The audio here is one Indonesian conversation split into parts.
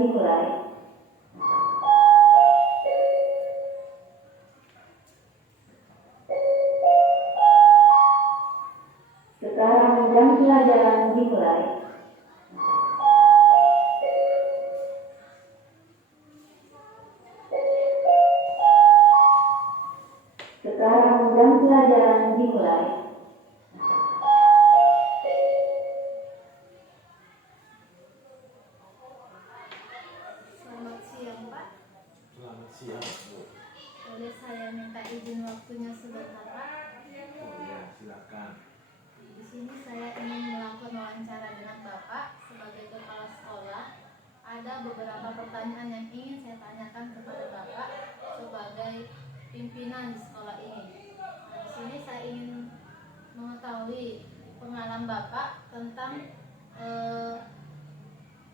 dimulai. Sekarang jam pelajaran dimulai. Sekarang jam pelajaran dimulai. Selamat siang, Pak. Selamat siang, Bu. Boleh saya minta izin waktunya sebentar, Pak? Oh ya, silakan. Di sini saya ingin melakukan wawancara dengan Bapak sebagai kepala sekolah. Ada beberapa pertanyaan yang ingin saya tanyakan kepada Bapak sebagai pimpinan di sekolah ini. Nah, di sini saya ingin mengetahui pengalaman Bapak tentang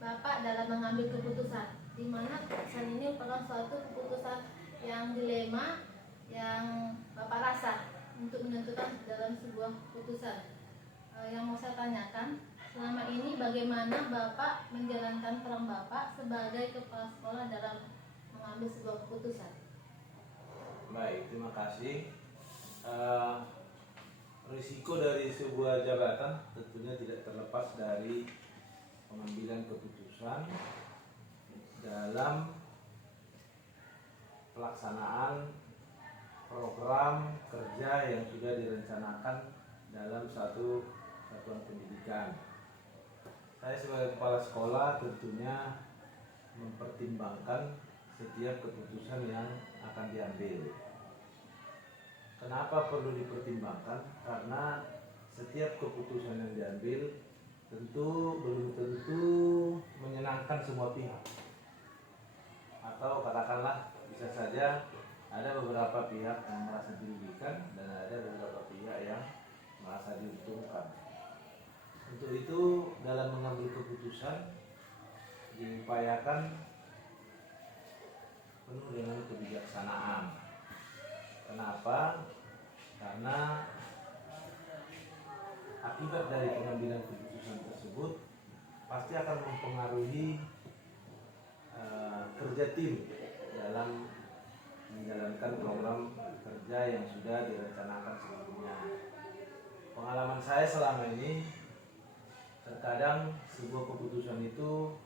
Bapak dalam mengambil keputusan, di mana keputusan ini merupakan suatu keputusan yang dilema yang Bapak rasa untuk menentukan dalam sebuah keputusan. Yang mau saya tanyakan, selama ini bagaimana Bapak menjalankan peran Bapak sebagai kepala sekolah dalam mengambil sebuah keputusan? Baik, terima kasih. Risiko dari sebuah jabatan tentunya tidak terlepas dari pengambilan keputusan dalam pelaksanaan program kerja yang sudah direncanakan dalam satu satuan pendidikan. Saya sebagai kepala sekolah tentunya mempertimbangkan setiap keputusan yang akan diambil. Kenapa perlu dipertimbangkan? Karena setiap keputusan yang diambil belum tentu menyenangkan semua pihak. Atau katakanlah bisa saja ada beberapa pihak yang merasa dirugikan dan ada beberapa pihak yang merasa diuntungkan. Untuk itu dalam mengambil keputusan diupayakan penuh dengan kebijaksanaan. Kenapa? Karena akibat dari pengambilan keputusan tersebut pasti akan mempengaruhi kerja tim dalam menjalankan program kerja yang sudah direncanakan sebelumnya. Pengalaman saya selama ini, terkadang sebuah keputusan itu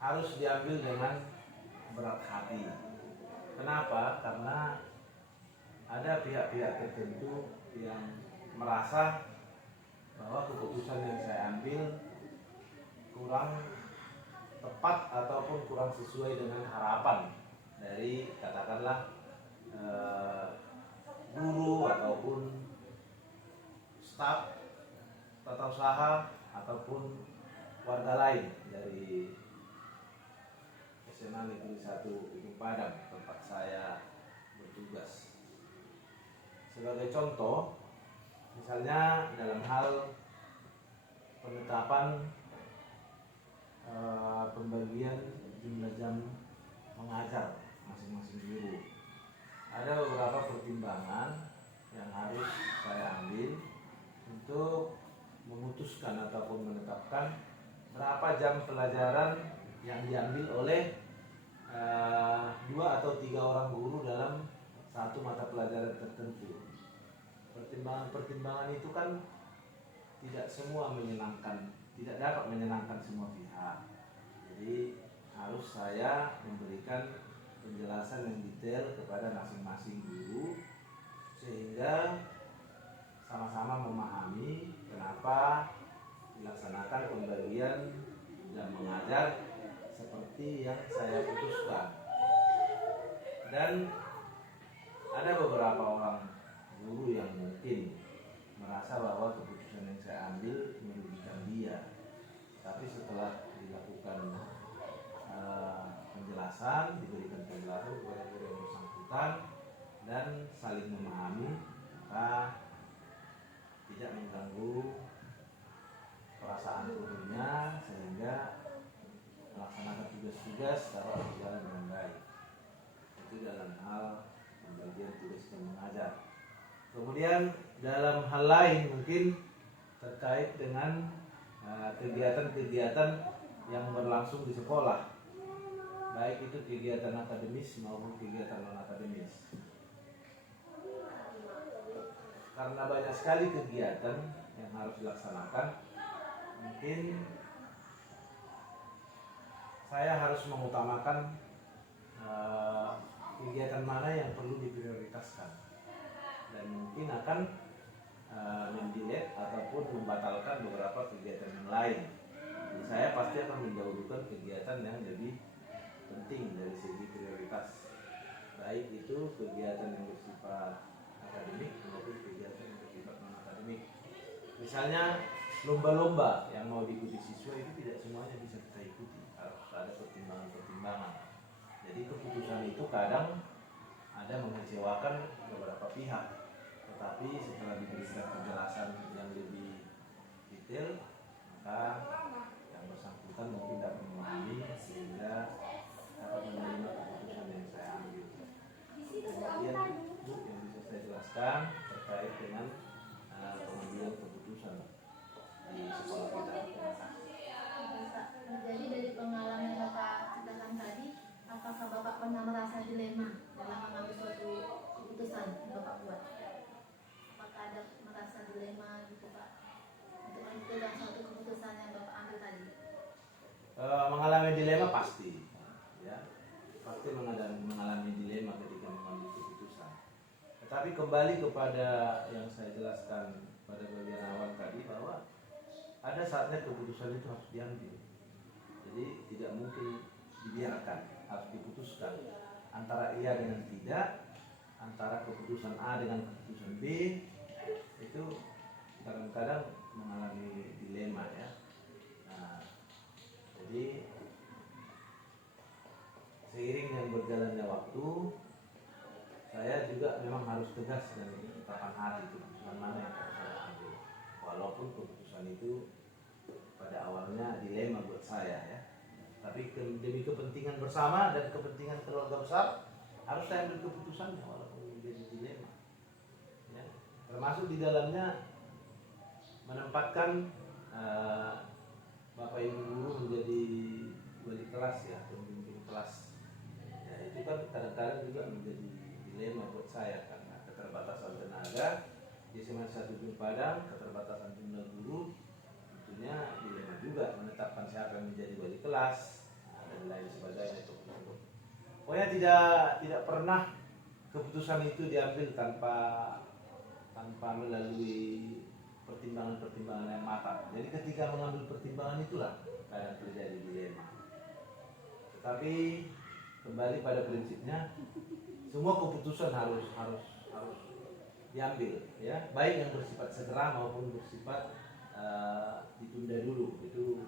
harus diambil dengan berat hati. Kenapa? Karena ada pihak-pihak tertentu yang merasa bahwa keputusan yang saya ambil kurang tepat ataupun kurang sesuai dengan harapan dari katakanlah guru ataupun staf tata usaha ataupun warga lain dari SMA Negeri 1 Ujung Padang tempat saya bertugas. Sebagai contoh, misalnya dalam hal penetapan pembagian jumlah jam mengajar masing-masing guru, ada beberapa pertimbangan yang harus saya ambil untuk memutuskan ataupun menetapkan berapa jam pelajaran yang diambil oleh 2 atau 3 orang guru dalam satu mata pelajaran tertentu. Pertimbangan itu kan tidak semua menyenangkan, tidak dapat menyenangkan semua pihak. Jadi harus saya memberikan penjelasan yang detail kepada masing-masing guru sehingga sama-sama memahami kenapa dilaksanakan pembagian jam mengajar seperti yang saya putuskan. Dan ada beberapa orang guru yang mungkin merasa bahwa keputusan yang saya ambil merugikan dia. Tapi setelah dilakukan penjelasan, diberikan penjelasan kepada guru yang bersangkutan dan saling memahami, maka tidak mengganggu perasaan gurunya sehingga melaksanakan tugas-tugas dapat berjalan dengan baik. Itu dalam hal pembagian tugas yang mengajar. Kemudian dalam hal lain mungkin terkait dengan kegiatan-kegiatan yang berlangsung di sekolah, baik itu kegiatan akademis maupun kegiatan non akademis. Karena banyak sekali kegiatan yang harus dilaksanakan, mungkin saya harus mengutamakan kegiatan mana yang perlu diprioritaskan, dan mungkin akan mendelete ataupun membatalkan beberapa kegiatan yang lain. Jadi saya pasti akan mendahulukan kegiatan yang lebih penting dari segi prioritas, baik itu kegiatan yang bersifat akademik maupun kegiatan yang bersifat non akademik. Misalnya lomba-lomba yang mau diikuti siswa itu tidak semuanya bisa kita ikuti, harus ada pertimbangan-pertimbangan. Jadi keputusan itu kadang ada mengecewakan beberapa pihak, tetapi setelah diberikan penjelasan yang lebih detail, maka yang bersangkutan mungkin dapat memahami sehingga dapat menerima keputusan yang saya ambil. Kemudian Bu, yang bisa saya jelaskan terkait dengan pengambilan keputusan di sekolah kita. Jadi dari pengalaman yang Bapak ceritakan tadi, apakah Bapak pernah merasa dilema dalam mengambil suatu keputusan yang Bapak buat? Apakah ada merasa dilema gitu Pak untuk menentukan suatu keputusan yang Bapak ambil tadi? Mengalami dilema pasti, ya, pasti mengalami dilema ketika mengambil keputusan. Tetapi kembali kepada yang saya jelaskan pada bagian awal tadi, bahwa ada saatnya keputusan itu harus diambil. Jadi tidak mungkin dibiarkan, harus diputuskan antara iya dengan tidak, antara keputusan A dengan keputusan B. Itu kadang-kadang mengalami dilema, ya. Nah, jadi seiring dengan berjalannya waktu, saya juga memang harus tegas dan menetapkan hati keputusan mana yang harus saya ambil, walaupun keputusan itu pada awalnya dilema buat saya, ya. Tapi demi kepentingan bersama dan kepentingan keluarga besar, harus saya ambil keputusannya walaupun menjadi dilema, ya. Termasuk di dalamnya menempatkan Bapak Ibu guru menjadi wali kelas, ya, pemimpin kelas. Ya, itu kan kadang-kadang juga menjadi dilema buat saya, karena keterbatasan tenaga di SMA 1 Padang, keterbatasan jumlah guru, tentunya dilema juga menetapkan siapa yang menjadi wali kelas dan lain sebagainya. Pokoknya tidak pernah keputusan itu diambil tanpa melalui pertimbangan-pertimbangan yang matang. Jadi ketika mengambil pertimbangan itulah kadang terjadi dilema. Tetapi kembali pada prinsipnya, semua keputusan harus diambil, ya, baik yang bersifat segera maupun bersifat ditunda dulu. Itu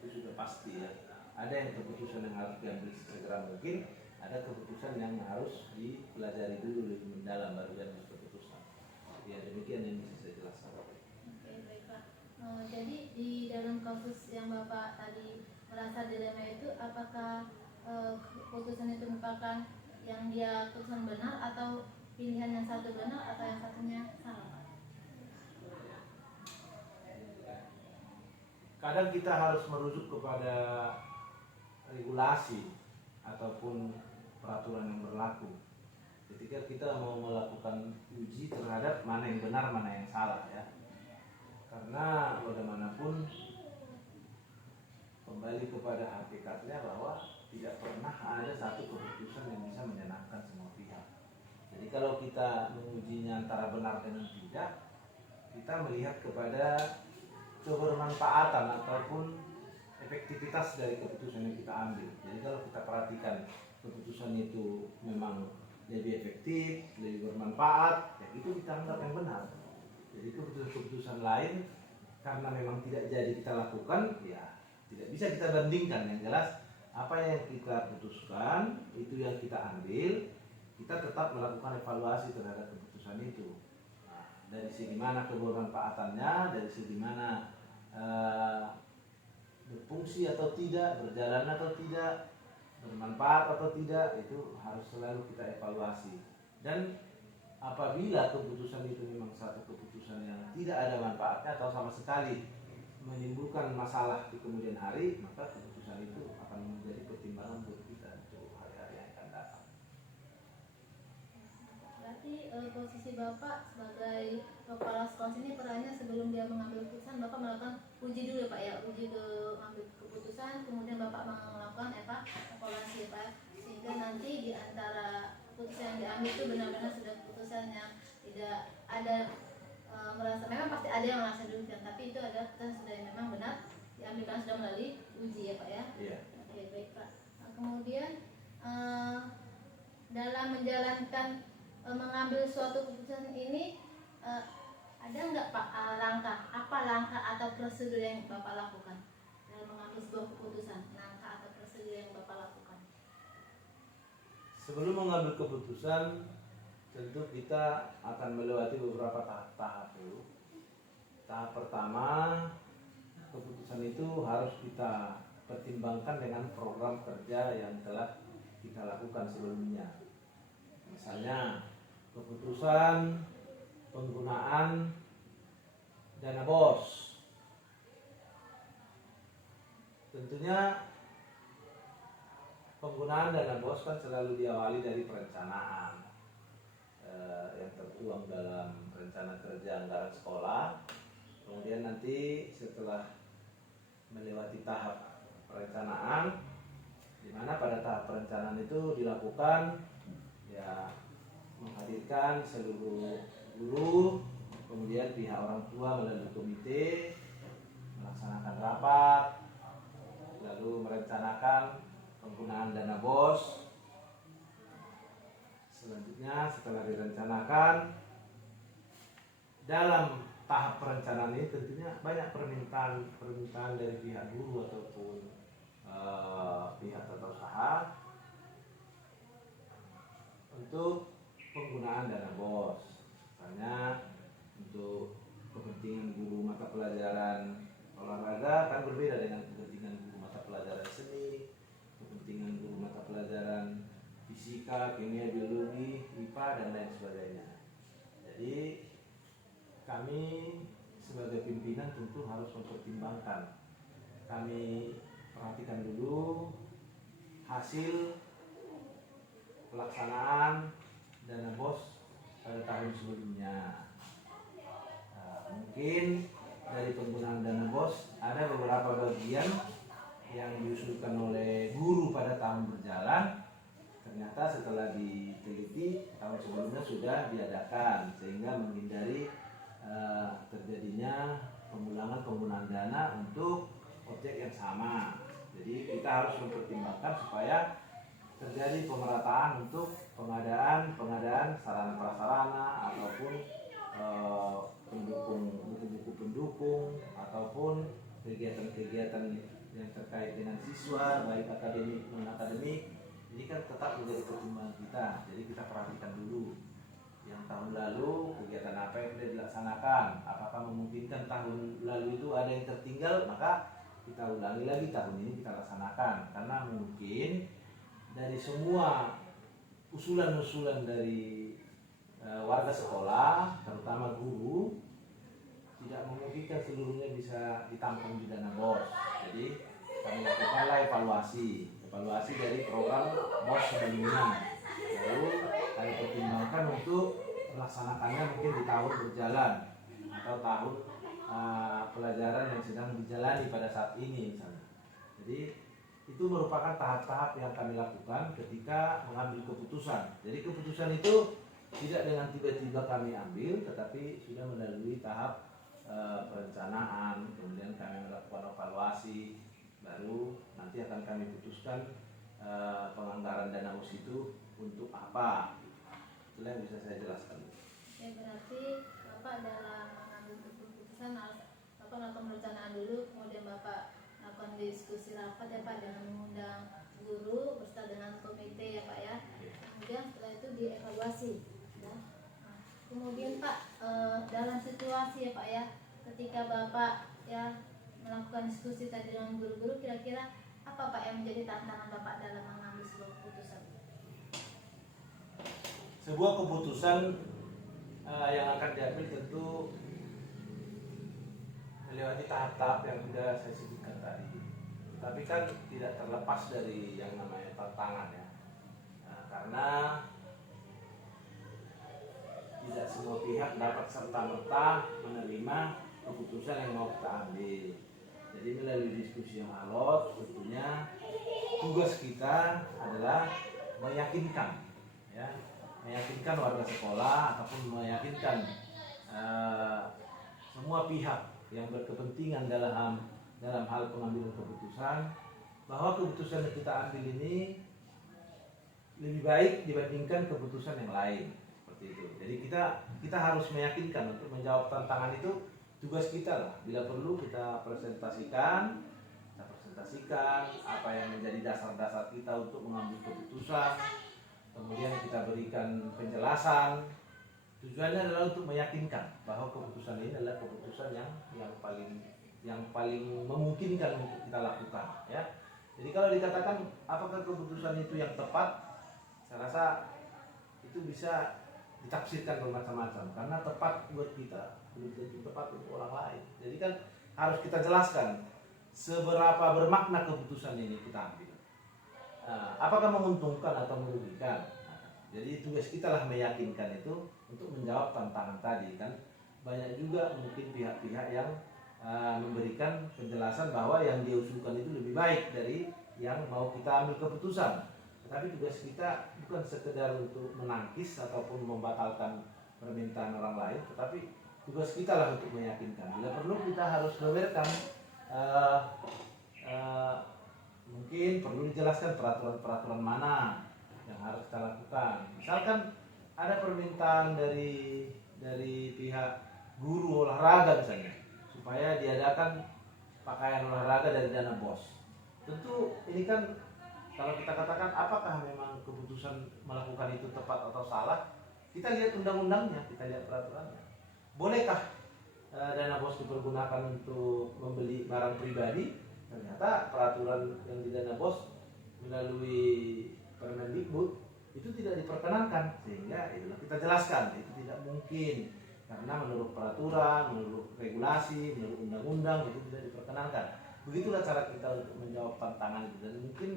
sudah pasti, ya. Ada yang keputusan yang harus diambil segera mungkin, ada keputusan yang harus dipelajari dulu lebih mendalam baru diambil keputusan. Ya, demikian yang bisa saya jelaskan. Oke, baik Pak. Jadi di dalam kasus yang Bapak tadi merasa dilema itu, apakah keputusan itu merupakan yang dia keputusan benar, atau pilihan yang satu benar atau yang satunya salah Pak? Kadang kita harus merujuk kepada regulasi ataupun peraturan yang berlaku ketika kita mau melakukan uji terhadap mana yang benar mana yang salah, ya. Karena bagaimanapun kembali kepada hakikatnya bahwa tidak pernah ada satu keputusan yang bisa menyenangkan semua pihak. Jadi kalau kita mengujinya antara benar dengan tidak, kita melihat kepada kebermanfaatan ataupun efektivitas dari keputusan yang kita ambil. Jadi kalau kita perhatikan keputusan itu memang lebih efektif, lebih bermanfaat, ya itu kita anggap yang benar. Jadi keputusan-keputusan lain karena memang tidak jadi kita lakukan, ya tidak bisa kita bandingkan. Yang jelas apa yang kita putuskan itu yang kita ambil, kita tetap melakukan evaluasi terhadap keputusan itu. Nah, dari segi mana kebermanfaatannya, dari segi mana berfungsi atau tidak, berjalan atau tidak, bermanfaat atau tidak, itu harus selalu kita evaluasi. Dan apabila keputusan itu memang satu keputusan yang tidak ada manfaatnya atau sama sekali menimbulkan masalah di kemudian hari, maka keputusan itu akan menjadi pertimbangan buat kita untuk hari-hari yang akan datang. Berarti posisi Bapak sebagai kepala sekolah sini perannya sebelum dia mengambil keputusan, Bapak melakukan uji dulu ya Pak ya, uji ke ambil keputusan, kemudian Bapak melakukan evaluasi ya Pak, sehingga nanti di antara keputusan yang diambil itu benar-benar sudah keputusan yang tidak ada merasa, memang pasti ada yang merasa dirugikan, tapi itu ada keputusan sudah yang memang benar diambil kan sudah melalui uji ya Pak ya. Iya. Oke baik Pak. Nah, kemudian dalam menjalankan mengambil suatu keputusan ini ada nggak Pak langkah atau prosedur yang Bapak lakukan dalam mengambil sebuah keputusan, langkah atau prosedur yang Bapak lakukan? Sebelum mengambil keputusan, tentu kita akan melewati beberapa tahap-tahap dulu. Tahap pertama, keputusan itu harus kita pertimbangkan dengan program kerja yang telah kita lakukan sebelumnya. Misalnya, keputusan penggunaan dana BOS. Tentunya penggunaan dana BOS kan selalu diawali dari perencanaan yang tertuang dalam rencana kerja anggaran sekolah. Kemudian nanti setelah melewati tahap perencanaan, di mana pada tahap perencanaan itu dilakukan ya menghadirkan seluruh guru, kemudian pihak orang tua melalui komite melaksanakan rapat, lalu merencanakan penggunaan dana BOS. Selanjutnya setelah direncanakan, dalam tahap perencanaan ini tentunya banyak permintaan dari pihak guru ataupun pihak tata usaha untuk penggunaan dana BOS. Misalnya untuk kepentingan guru mata pelajaran olahraga kan berbeda dengan kepentingan guru mata pelajaran seni, kepentingan guru mata pelajaran fisika, kimia, biologi, IPA dan lain sebagainya. Jadi kami sebagai pimpinan tentu harus mempertimbangkan. Kami perhatikan dulu hasil pelaksanaan dana BOS pada tahun sebelumnya. Mungkin dari penggunaan dana BOS ada beberapa bagian yang diusulkan oleh guru pada tahun berjalan, ternyata setelah diteliti tahun sebelumnya sudah diadakan, sehingga menghindari terjadinya pengulangan penggunaan dana untuk objek yang sama. Jadi kita harus mempertimbangkan supaya terjadi pemerataan untuk pengadaan sarana prasarana ataupun buku-buku pendukung ataupun kegiatan-kegiatan yang terkait dengan siswa baik akademik non akademik. Ini kan tetap menjadi pertimbangan kita. Jadi kita perhatikan dulu yang tahun lalu kegiatan apa yang sudah dilaksanakan, apakah memungkinkan tahun lalu itu ada yang tertinggal, maka kita ulangi lagi tahun ini kita laksanakan. Karena mungkin dari semua usulan-usulan dari warga sekolah, terutama guru, tidak memungkinkan seluruhnya bisa ditampung di dana BOS. Jadi kami lakukanlah evaluasi dari program BOS sebelumnya. Lalu kami pertimbangkan untuk melaksanakannya mungkin di tahun berjalan atau tahun pelajaran yang sedang dijalani pada saat ini misalnya. Jadi itu merupakan tahap-tahap yang kami lakukan ketika mengambil keputusan. Jadi keputusan itu tidak dengan tiba-tiba kami ambil, tetapi sudah melalui tahap perencanaan, kemudian kami melakukan evaluasi, baru nanti akan kami putuskan penganggaran dana BOS itu untuk apa. Itulah yang bisa saya jelaskan. Ya, berarti Bapak dalam mengambil keputusan Bapak melakukan perencanaan dulu, kemudian Bapak melakukan diskusi rapat ya Pak dengan mengundang guru beserta dengan komite ya Pak ya. Kemudian setelah itu dievaluasi. Ya. Nah, kemudian Pak dalam situasi ya Pak ya, ketika Bapak ya melakukan diskusi tadi dengan guru-guru, kira-kira apa Pak yang menjadi tantangan Bapak dalam mengambil sebuah keputusan? Sebuah keputusan yang akan diambil tentu melewati tahap-tahap yang sudah saya sebutkan tadi. Tapi kan tidak terlepas dari yang namanya tantangan ya. Nah, karena tidak semua pihak dapat serta-merta menerima keputusan yang mau kita ambil. Jadi melalui diskusi yang alot, tentunya tugas kita adalah meyakinkan, ya, meyakinkan warga sekolah ataupun meyakinkan semua pihak yang berkepentingan dalam hal pengambilan keputusan bahwa keputusan yang kita ambil ini lebih baik dibandingkan keputusan yang lain. Itu. Jadi kita harus meyakinkan untuk menjawab tantangan itu tugas kita lah. Bila perlu kita presentasikan apa yang menjadi dasar-dasar kita untuk mengambil keputusan. Kemudian kita berikan penjelasan. Tujuannya adalah untuk meyakinkan bahwa keputusan ini adalah keputusan yang paling memungkinkan untuk kita lakukan. Ya. Jadi kalau dikatakan apakah keputusan itu yang tepat, saya rasa itu bisa ditafsirkan bermacam-macam karena tepat buat kita belum tentu tepat untuk orang lain. Jadi kan harus kita jelaskan seberapa bermakna keputusan ini kita ambil. Apakah menguntungkan atau merugikan? Jadi tugas kita lah meyakinkan itu untuk menjawab tantangan tadi kan. Banyak juga mungkin pihak-pihak yang memberikan penjelasan bahwa yang diusulkan itu lebih baik dari yang mau kita ambil keputusan. Tetapi tugas kita bukan sekedar untuk menangkis ataupun membatalkan permintaan orang lain, tetapi tugas kita lah untuk meyakinkan. Bila perlu kita harus membeberkan, mungkin perlu dijelaskan peraturan-peraturan mana yang harus kita lakukan. Misalkan ada permintaan dari pihak guru olahraga misalnya, supaya diadakan pakaian olahraga dari dana BOS. Tentu ini kan kalau kita katakan apakah memang keputusan melakukan itu tepat atau salah, kita lihat undang-undangnya, kita lihat peraturannya. Bolehkah dana BOS dipergunakan untuk membeli barang pribadi? Ternyata peraturan yang di dana BOS melalui Permendikbud itu tidak diperkenankan, sehingga itulah kita jelaskan itu tidak mungkin karena menurut peraturan, menurut regulasi, menurut undang-undang itu tidak diperkenankan. Begitulah cara kita untuk menjawab tantangan itu, dan mungkin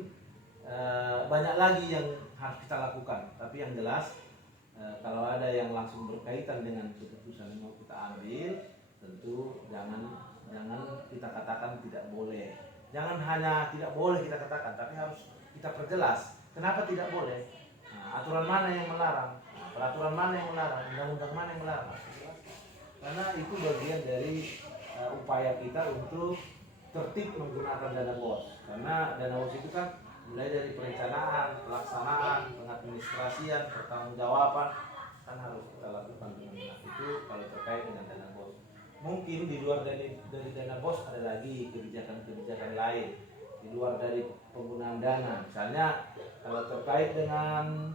banyak lagi yang harus kita lakukan. Tapi yang jelas kalau ada yang langsung berkaitan dengan keputusan yang mau kita ambil, tentu jangan kita katakan tidak boleh. Jangan hanya tidak boleh kita katakan, tapi harus kita perjelas kenapa tidak boleh. Aturan mana yang melarang, peraturan mana yang melarang, undang-undang mana yang melarang. Karena itu bagian dari upaya kita untuk tertib menggunakan dana BOS. Karena dana BOS itu kan mulai dari perencanaan, pelaksanaan, pengadministrasian, pertanggungjawaban kan harus kita lakukan dengan benar. Itu kalau terkait dengan dana BOS. Mungkin di luar dari dana BOS ada lagi kebijakan-kebijakan lain di luar dari penggunaan dana. Misalnya kalau terkait dengan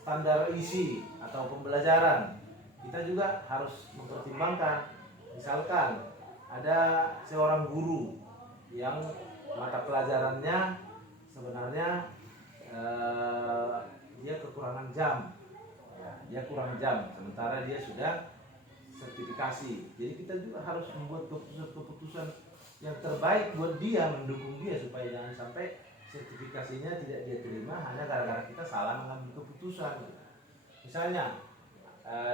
standar isi atau pembelajaran, kita juga harus mempertimbangkan. Misalkan ada seorang guru yang mata pelajarannya sebenarnya dia kekurangan jam, dia kurang jam, sementara dia sudah sertifikasi. Jadi kita juga harus membuat keputusan yang terbaik buat dia, mendukung dia supaya jangan sampai sertifikasinya tidak dia terima hanya gara-gara kita salah mengambil keputusan. Misalnya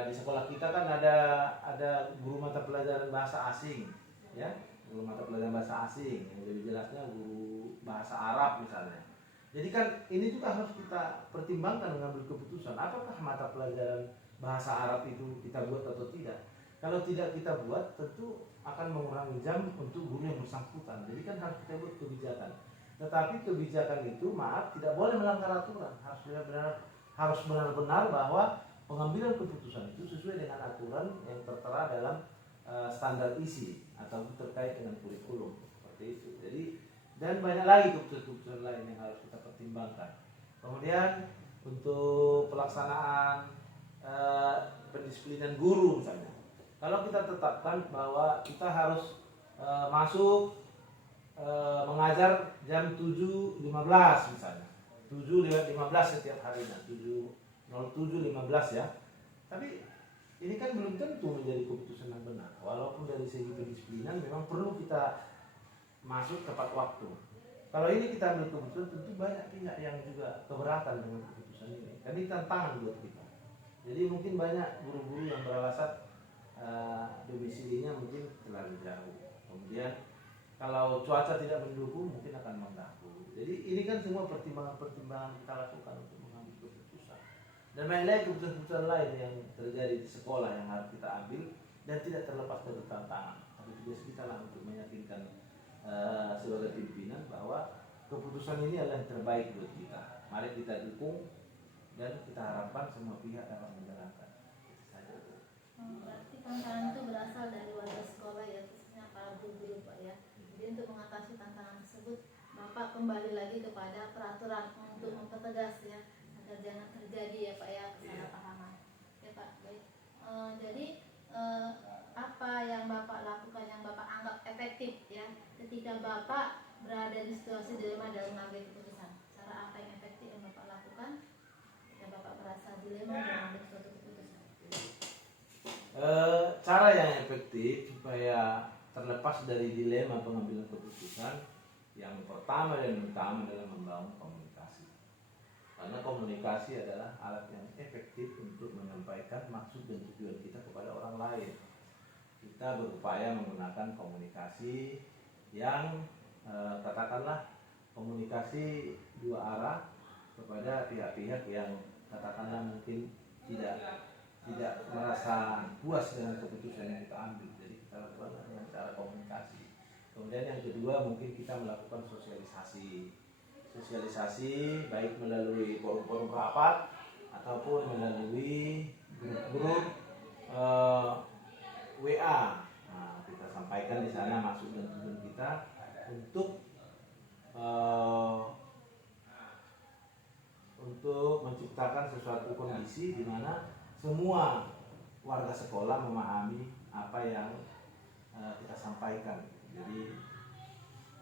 di sekolah kita kan ada guru mata pelajaran bahasa asing, ya, guru mata pelajaran bahasa asing, yang lebih jelasnya guru bahasa Arab misalnya. Jadi kan ini juga harus kita pertimbangkan mengambil keputusan apakah mata pelajaran bahasa Arab itu kita buat atau tidak. Kalau tidak kita buat, tentu akan mengurangi jam untuk guru yang bersangkutan. Jadi kan harus kita buat kebijakan. Tetapi kebijakan itu tidak boleh melanggar aturan. Harus benar-benar bahwa pengambilan keputusan itu sesuai dengan aturan yang tertera dalam standar isi atau terkait dengan kurikulum seperti itu. Jadi dan banyak lagi keputusan-keputusan lain yang harus kita pertimbangkan. Kemudian untuk pelaksanaan pendisiplinan guru misalnya, kalau kita tetapkan bahwa kita harus masuk mengajar jam 7.15 misalnya, 7.15 setiap harinya, 7.07.15 ya. Tapi ini kan belum tentu menjadi keputusan yang benar. Walaupun dari segi kedisiplinan memang perlu kita masuk tepat waktu. Kalau ini kita ambil keputusan, tentu banyak pihak yang juga keberatan dengan keputusan ini. Kan ini tantangan buat kita. Jadi mungkin banyak guru-guru yang beralasan domisilinya mungkin terlalu jauh. Kemudian kalau cuaca tidak mendukung mungkin akan mengganggu. Jadi ini kan semua pertimbangan-pertimbangan kita lakukan untuk mengambil keputusan. Dan lain-lain keputusan-keputusan lain yang terjadi di sekolah yang harus kita ambil dan tidak terlepas dari tantangan. Tapi tugas kita lah untuk meyakinkan sebagai pimpinan bahwa keputusan ini adalah yang terbaik buat kita. Mari kita dukung dan kita harapkan semua pihak dapat menjalankan. Itu saja. Berarti tantangan itu berasal dari warga sekolah ya, khususnya para guru-guru Pak ya. Jadi untuk mengatasi tantangan tersebut, Bapak kembali lagi kepada peraturan untuk mempertegas ya, agar jangan terjadi ya Pak ya kesalahpahaman. Ya Pak, baik. Jadi apa yang Bapak lakukan yang Bapak anggap efektif ya ketika Bapak berada di situasi dilema dalam mengambil keputusan? Cara apa yang efektif yang Bapak lakukan ketika Bapak merasa dilema dalam mengambil suatu keputusan? Cara yang efektif supaya terlepas dari dilema pengambilan keputusan, yang pertama dan utama adalah membangun komunikasi. Karena komunikasi adalah alat yang efektif untuk menyampaikan maksud dan tujuan kita kepada orang lain. Kita berupaya menggunakan komunikasi yang katakanlah komunikasi dua arah kepada pihak-pihak yang katakanlah mungkin tidak merasa puas dengan keputusan yang kita ambil. Jadi kita lakukan dengan cara komunikasi. Kemudian yang kedua mungkin kita melakukan sosialisasi baik melalui forum-forum rapat ataupun melalui grup-grup WA. Nah, kita sampaikan di sana maksud dan tujuan kita untuk menciptakan sesuatu kondisi di mana semua warga sekolah memahami apa yang kita sampaikan. Jadi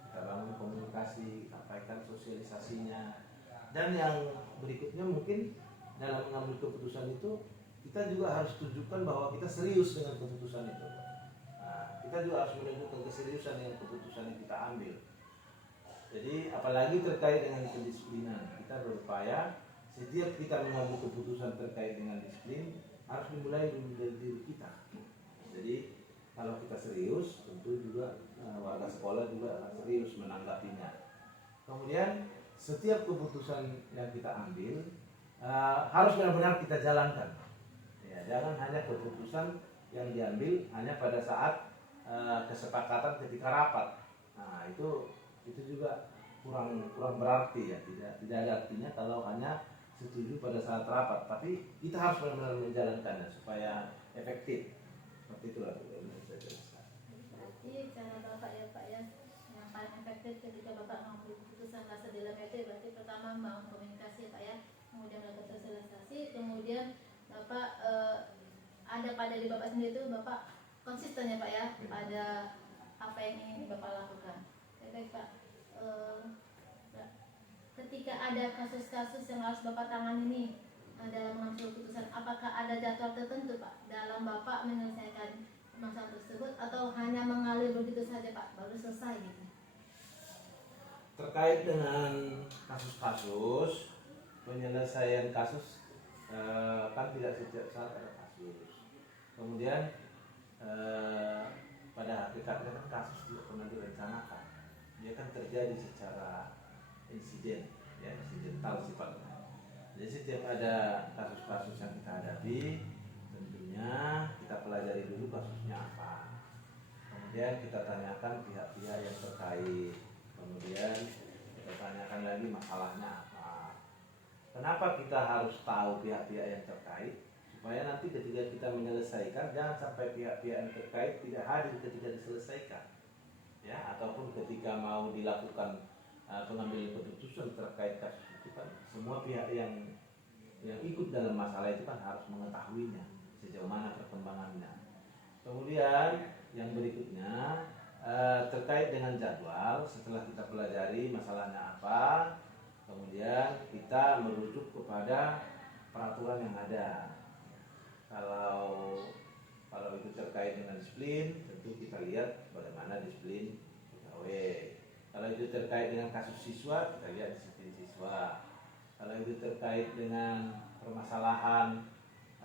kita bangun komunikasi, sampaikan sosialisasinya. Dan yang berikutnya mungkin dalam mengambil keputusan itu kita juga harus tunjukkan bahwa kita serius dengan keputusan itu. Nah, kita juga harus menunjukkan keseriusan dengan keputusan yang kita ambil. Jadi apalagi terkait dengan kedisiplinan, kita berupaya setiap kita mengambil keputusan terkait dengan disiplin harus dimulai dari diri kita. Jadi kalau kita serius, tentu juga warga sekolah juga akan serius menanggapinya. Kemudian setiap keputusan yang kita ambil harus benar-benar kita jalankan. Ya, jangan hanya keputusan yang diambil hanya pada saat kesepakatan ketika rapat. Nah, itu juga kurang berarti ya, tidak ada artinya kalau hanya setuju pada saat rapat, tapi kita harus benar-benar menjalankannya supaya efektif. Seperti itulah yang saya jelaskan. Berarti cara Bapak ya Pak ya, yang paling efektif ketika Bapak mengambil keputusan rasa dilema itu berarti pertama membangun komunikasi ya Pak ya, kemudian melakukan sosialisasi, kemudian Bapak ada pada diri Bapak sendiri itu Bapak konsisten ya Pak ya pada apa yang ingin Bapak lakukan. Baik Pak, ketika ada kasus-kasus yang harus Bapak tangani ini dalam mengambil keputusan, apakah ada jadwal tertentu Pak dalam Bapak menyelesaikan masalah tersebut atau hanya mengalir begitu saja Pak baru selesai gitu? Terkait dengan kasus-kasus, penyelesaian kasus kan tidak setiap saat ada kasus. Kemudian pada hakikatnya kan kasus tidak pernah direncanakan, dia kan terjadi secara insiden, ya insidental sifatnya. Jadi setiap ada kasus-kasus yang kita hadapi, tentunya kita pelajari dulu kasusnya apa. Kemudian kita tanyakan pihak-pihak yang terkait. Kemudian kita tanyakan lagi masalahnya apa. Kenapa kita harus tahu pihak-pihak yang terkait? Supaya nanti ketika kita menyelesaikan, jangan sampai pihak-pihak yang terkait tidak hadir ketika diselesaikan, ya, ataupun ketika mau dilakukan pengambilan keputusan terkait kasus itu kan semua pihak yang ikut dalam masalah itu kan harus mengetahuinya sejauh mana perkembangannya. Kemudian yang berikutnya terkait dengan jadwal, setelah kita pelajari masalahnya apa, kemudian kita merujuk kepada peraturan yang ada. Kalau itu terkait dengan disiplin, tentu kita lihat bagaimana disiplin pegawai. Kalau itu terkait dengan kasus siswa, kita lihat disiplin siswa. Kalau itu terkait dengan permasalahan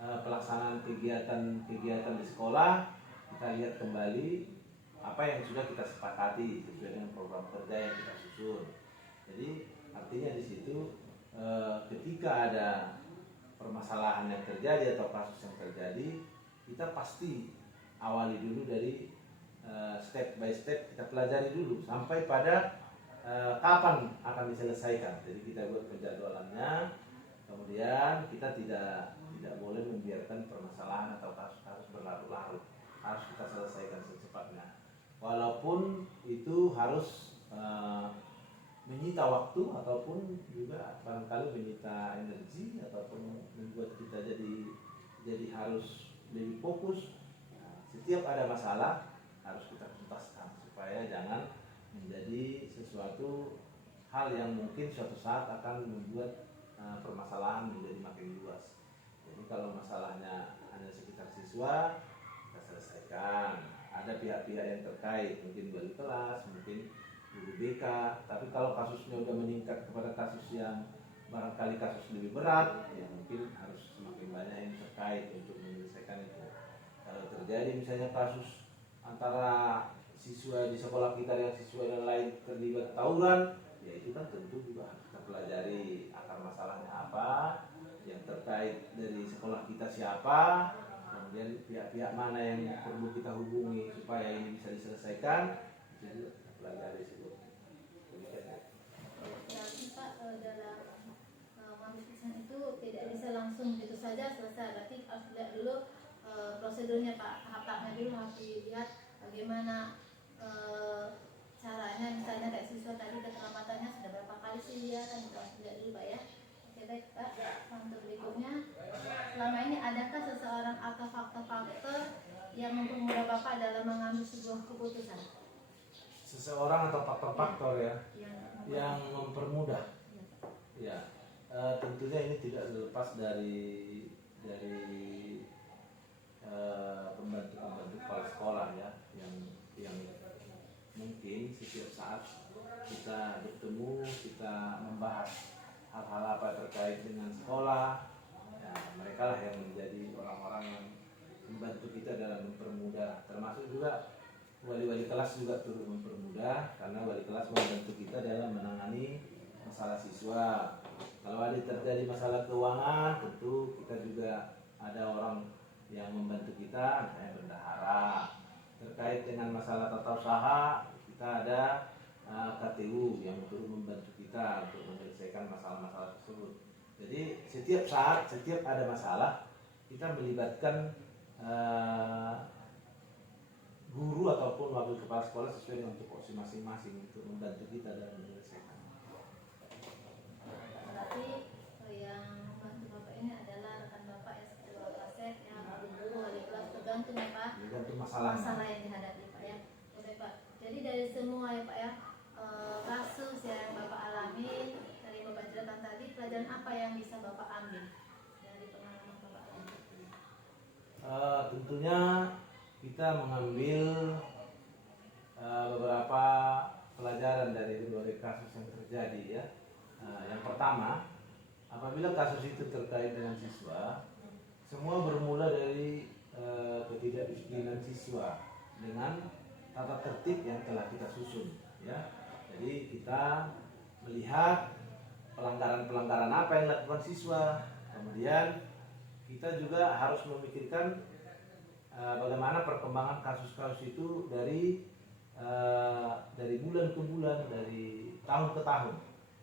pelaksanaan kegiatan di sekolah, kita lihat kembali apa yang sudah kita sepakati sesuai dengan program kerja yang kita susun. Jadi artinya di situ ketika ada permasalahan yang terjadi atau kasus yang terjadi, kita pasti awali dulu dari step by step, kita pelajari dulu sampai pada kapan akan diselesaikan. Jadi kita buat penjadwalannya, kemudian kita tidak boleh membiarkan permasalahan atau kasus-kasus berlarut-larut, harus kita selesaikan secepatnya. Walaupun itu harus menyita waktu ataupun juga barangkali menyita energi ataupun membuat kita jadi harus lebih fokus. Nah, setiap ada masalah harus kita tuntaskan supaya jangan menjadi sesuatu hal yang mungkin suatu saat akan membuat permasalahan menjadi makin luas. Jadi kalau masalahnya hanya sekitar siswa, kita selesaikan. Ada pihak-pihak yang terkait, mungkin wali kelas, mungkin guru BK. Tapi kalau kasusnya sudah meningkat kepada kasus yang barangkali kasus lebih berat, ya mungkin harus semakin banyak yang terkait untuk menyelesaikan itu. Kalau terjadi misalnya kasus antara siswa di sekolah kita dengan siswa yang lain terlibat tawuran, ya itu kan tentu juga harus kita pelajari akar masalahnya apa, yang terkait dari sekolah kita siapa, kemudian pihak-pihak mana yang perlu kita hubungi supaya ini bisa diselesaikan, itu juga kita pelajari sebelumnya. Berarti Pak, dalam mengambil keputusan itu tidak bisa langsung begitu saja selesai, berarti harus lihat dulu prosedurnya Pak, tahap-tahapnya dulu harus dilihat bagaimana caranya. Misalnya kayak siswa tadi keterlambatannya sudah berapa kali sih dia kan, harus dilihat dulu Pak ya. Oke baik Pak, untuk berikutnya, selama ini adakah seseorang atau faktor-faktor yang mempermudah Bapak dalam mengambil sebuah keputusan? Seseorang atau faktor-faktor ya yang mempermudah. Ya, tentunya ini tidak terlepas dari pembantu-pembantu kepala sekolah ya, yang mungkin setiap saat kita bertemu, kita membahas hal-hal apa terkait dengan sekolah. Ya, mereka lah yang menjadi orang-orang yang membantu kita dalam mempermudah, termasuk juga wali-wali kelas juga turut mempermudah, karena wali kelas membantu kita dalam menangani masalah siswa. Kalau ada terjadi masalah keuangan, tentu kita juga ada orang yang membantu kita, misalnya bendahara. Terkait dengan masalah tata usaha, kita ada KTU yang turut membantu kita untuk menyelesaikan masalah-masalah tersebut. Jadi setiap saat, setiap ada masalah, kita melibatkan guru ataupun wakil kepala sekolah sesuai dengan tupoksi masing-masing untuk membantu kita dalam menyelesaikan. Berarti yang membantu Bapak ini adalah rekan Bapak yang seperti Bapak Kasep, yang guru, wali kelas, tergantung ya Pak, Tergantung masalah yang dihadapi Pak ya. Oke Pak, jadi dari semua ya Pak ya, kasus yang Bapak alami, dari Bapak ceritakan tadi, pelajaran apa yang bisa Bapak ambil dari pengalaman Bapak tadi? Tentunya kita mengambil beberapa pelajaran dari berbagai kasus yang terjadi ya. Yang pertama, apabila kasus itu terkait dengan siswa, semua bermula dari ketidakdisiplinan siswa dengan tata tertib yang telah kita susun ya. Jadi kita melihat pelanggaran-pelanggaran apa yang dilakukan siswa, kemudian kita juga harus memikirkan bagaimana perkembangan kasus-kasus itu dari bulan ke bulan, dari tahun ke tahun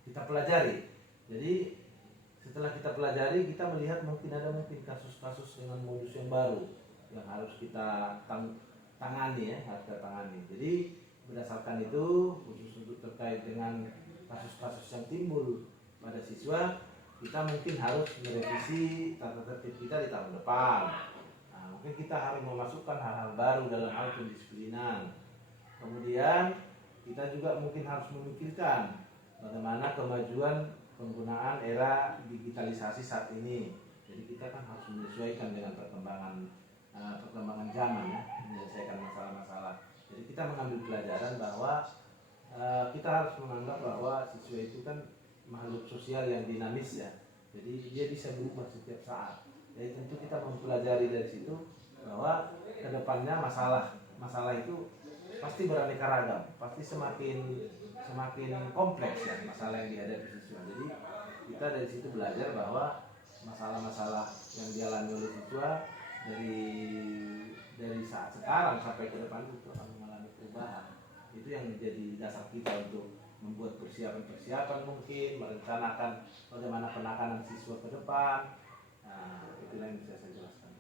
kita pelajari. Jadi setelah kita pelajari, kita melihat mungkin ada kasus-kasus dengan modus yang baru yang harus kita tangani ya, harus kita tangani. Jadi berdasarkan itu, khusus untuk terkait dengan kasus-kasus yang timbul pada siswa, kita mungkin harus merevisi tata tertib kita di tahun depan. Mungkin kita harus memasukkan hal-hal baru dalam hal pendisiplinan. Kemudian kita juga mungkin harus memikirkan bagaimana kemajuan penggunaan era digitalisasi saat ini. Jadi kita kan harus menyesuaikan dengan perkembangan zaman ya, menyelesaikan masalah-masalah. Jadi kita mengambil pelajaran bahwa kita harus menganggap bahwa siswa itu kan makhluk sosial yang dinamis ya. Jadi dia bisa berubah setiap saat. Jadi tentu kita mempelajari dari situ bahwa kedepannya masalah itu pasti beraneka ragam, pasti semakin kompleks ya masalah yang dihadapi siswa. Jadi kita dari situ belajar bahwa masalah-masalah yang dialami oleh siswa dari saat sekarang sampai ke depan itu akan mengalami perubahan. Itu yang menjadi dasar kita untuk membuat persiapan mungkin, merencanakan bagaimana penanganan siswa ke depan. Nah, itulah yang bisa saya jelaskan.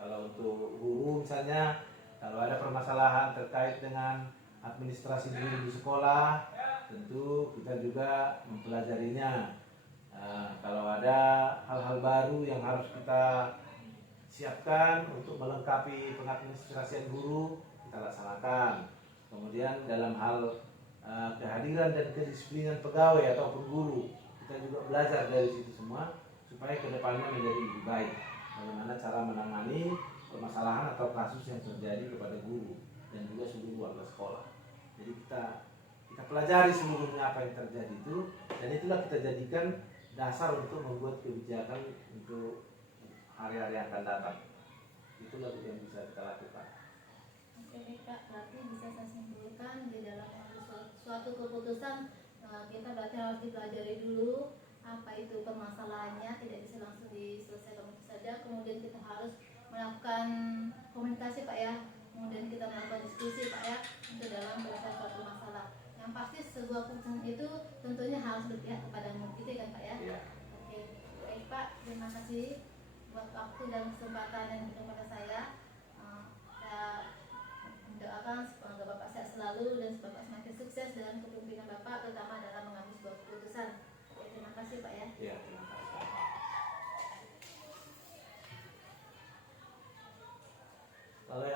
Kalau untuk guru misalnya, kalau ada permasalahan terkait dengan administrasi guru di sekolah, tentu kita juga mempelajarinya. Kalau ada hal-hal baru yang harus kita siapkan untuk melengkapi pengadministrasian guru, kita laksanakan. Kemudian dalam hal kehadiran dan kedisiplinan pegawai ataupun guru, kita juga belajar dari situ semua supaya kedepannya menjadi lebih baik. Bagaimana cara menangani permasalahan atau kasus yang terjadi kepada guru dan juga seluruh warga sekolah. Jadi kita pelajari seluruhnya apa yang terjadi itu, dan itulah kita jadikan dasar untuk membuat kebijakan untuk hari-hari yang akan datang. Itulah yang bisa kita lakukan. Oke baik Kak, berarti bisa saya simpulkan di dalam suatu keputusan kita berarti harus dipelajari dulu apa itu permasalahannya, tidak bisa langsung diselesaikan begitu saja. Kemudian kita harus melakukan komunikasi Pak ya, kemudian kita melakukan diskusi Pak ya untuk dalam menyelesaikan suatu masalah. Yang pasti sebuah keputusan itu tentunya harus berpihak kepada kita kan Pak ya. Yeah. Oke, baik Pak, terima kasih buat waktu dan kesempatan yang diberikan kepada saya. Saya mendoakan semoga Bapak sehat selalu dan Bapak semakin sukses dalam kepemimpinan Bapak, terutama dalam